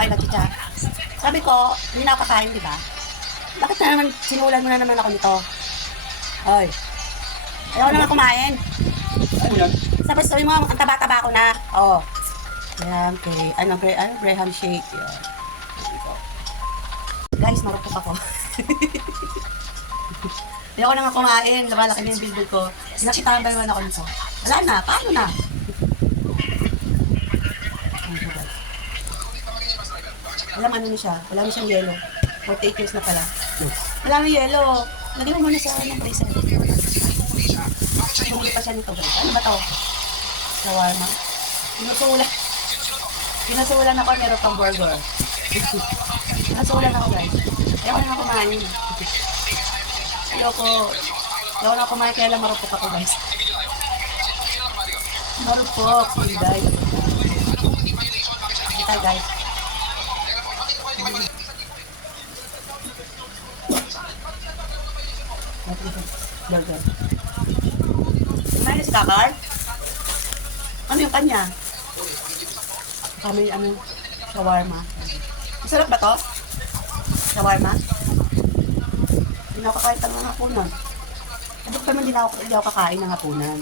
Ay, nagchichat. Sabi ko, hindi na ako kakain, di ba? Bakit na naman, sinulan mo na naman ako nito? Ay. Ayaw na kumain. Ano yan? Tapos sabi mo, ang taba-taba ko na. Oo. Oh. Yan, kay, ano, bre, ano, Braham shake. Yan. Guys, marupok ako. Ayoko na nga kumain. Lumalaki na yung bilbil ko. Nakitambay ako nito. Wala na, paano na? Alam ano na siya, wala na siyang yellow. 48 years na pala. Wala na yellow. Lagyan mo muna sa ano, freezer. Hindi pa siya nito. Ano ba to? Shawarma. Pinusulan. Pinusulan ako, meron pang burger. Pinusulan ako guys. Ayoko na nga kumain. Ayoko. Ayoko na kumain kaya lang marupok ako guys. Marupok. Hindi guys. Kita guys. Kumain na si Kakar? Ano yung kanya? Kami, ano, shawarma. Masarap ba to? Shawarma? Hindi ako kakain ng hapunan. Sabi ko naman, hindi na ako, hindi ako kakain ng hapunan.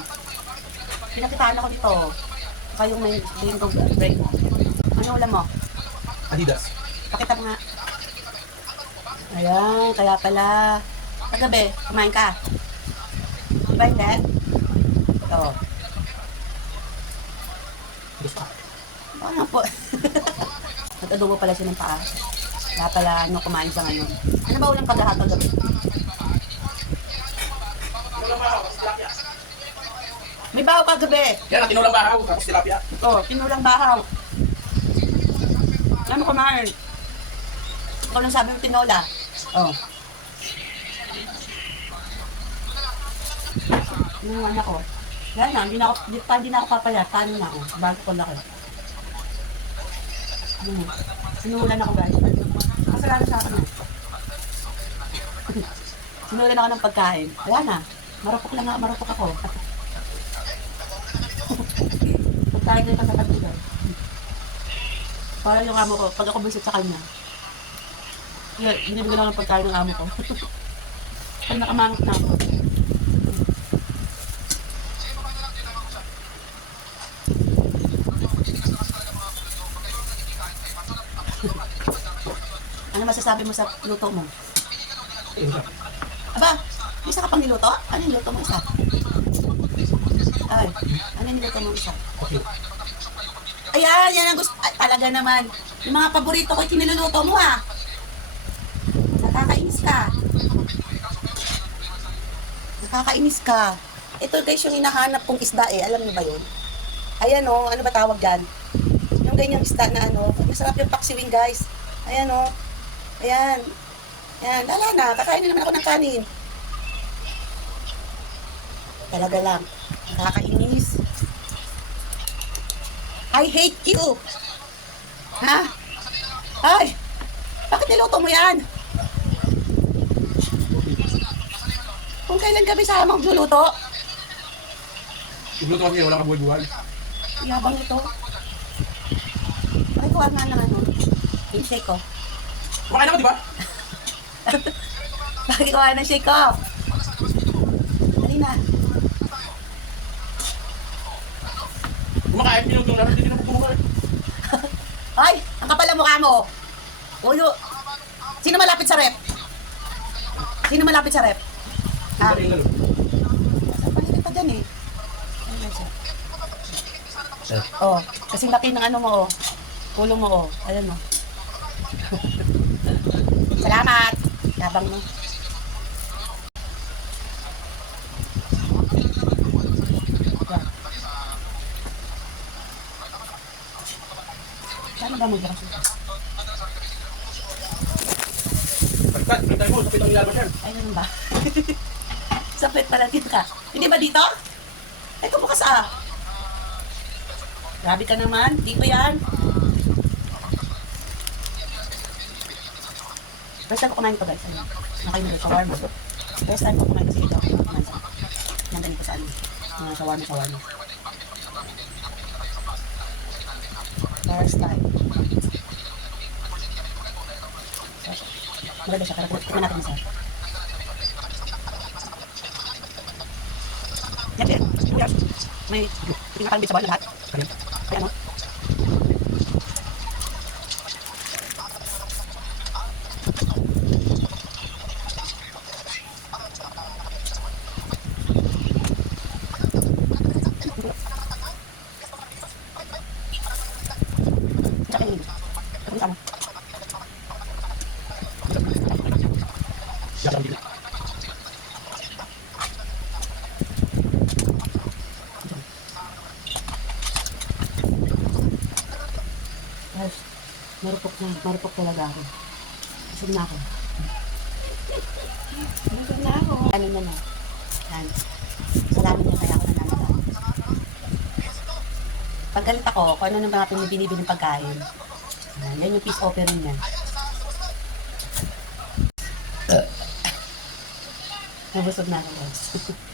Pinakitaan ako dito. Saka yung may linggo break. Ano ulam mo? Adidas. Pakita mo nga. Ayan, kaya pala. Kagabi, kumain ka. Ba hindi? Ito. Gusto ka. Ano po? Nag-adobo pala siya ng paa. Kaya pala, ano, kumain siya ngayon. Ano ba ulang paglahat kagabi? May bahaw kagabi. Yan ang tinulang bahaw. Tapos tilapia. Ito, tinulang bahaw. Ano kumain? Ikaw lang sabi mo tinola. Oh. Ano naman ako? Yan na, hindi na ako, hindi pa, hindi na ako papala. Paano na ako? Bago ko laki. Ano? Sinulan ako guys. Kasalanan sa akin na. Sinulan ako ng pagkain. Wala na. Marupok lang nga, marupok ako. pagkain ko yung kasakad ko. Para yung amo ko, pag ako visit sa kanya, yun, binibigyan ako ng pagkain ng amo ko. pag nakamangot na ako. Masasabi mo sa luto mo? Aba, isa ka pang niluto? Ano yung luto mo isa? Ay, ano yung niluto mo isa? Ayan, yan ang gusto. Ay, talaga naman. Yung mga paborito ko, kiniluluto mo ah. Nakakainis ka. Nakakainis ka. Ito guys yung hinahanap kong isda eh. Alam niyo ba yun? Ayan oh, ano ba tawag dyan? Yung ganyang isda na ano. Masarap yung paksiwing guys. Ayan oh. Ayan. Ayan, wala na. Kakain na naman ako ng kanin. Talaga lang. Nakakainis. I hate you. Ha? Ay! Bakit niluto mo yan? Kung kailan kami sa magluluto, Igluto kasi wala kang buhay-buhay. yabang ito. Ay, kuha nga ng ano. Shake ko. Kumakain ako, di ba? Bakit kuha ng shake ko? Dali na. Kumakain, minuto lang. Hindi na kumakain. Ay! Ang kapal ang mukha mo. Uyo. Sino malapit sa rep? Sino malapit sa rep? Ha? Saan pa nilipad yan eh? Siya. Oh, kasing laki ng ano mo oh. Ulo mo oh. Ayan oh. Salamat. Yabang mo. Saan ba mo dyan? Pagkat, hintay mo, sapit ang ilalabas yan. Ay, ganun ba? Sa pet pala dito ka. Hindi ba dito? Ay, kumukas ah. Grabe ka naman. Di ba yan? First time ko kumain to guys. Ano? Nakain mo shawarma. First time ko kumain kasi ito. Kumain sa Yan ganito sa ano. Mga shawarma, shawarma. First time. Maganda siya, pero tignan natin isa. Yan. Yan. May pinakambit sa bawal lahat. Ay, ano? Tsaka yun. Tapos ano? Yan ang dito. Guys, marupok na, marupok talaga ako. Busog na ako. Busog na ako. Ano na na? Yan. Salamin niya kaya ako nananagal. Pag galit ako, kung ano na mga pinibinibili ng pagkain, yan, yan yung peace offering niya. Nabusog na ako.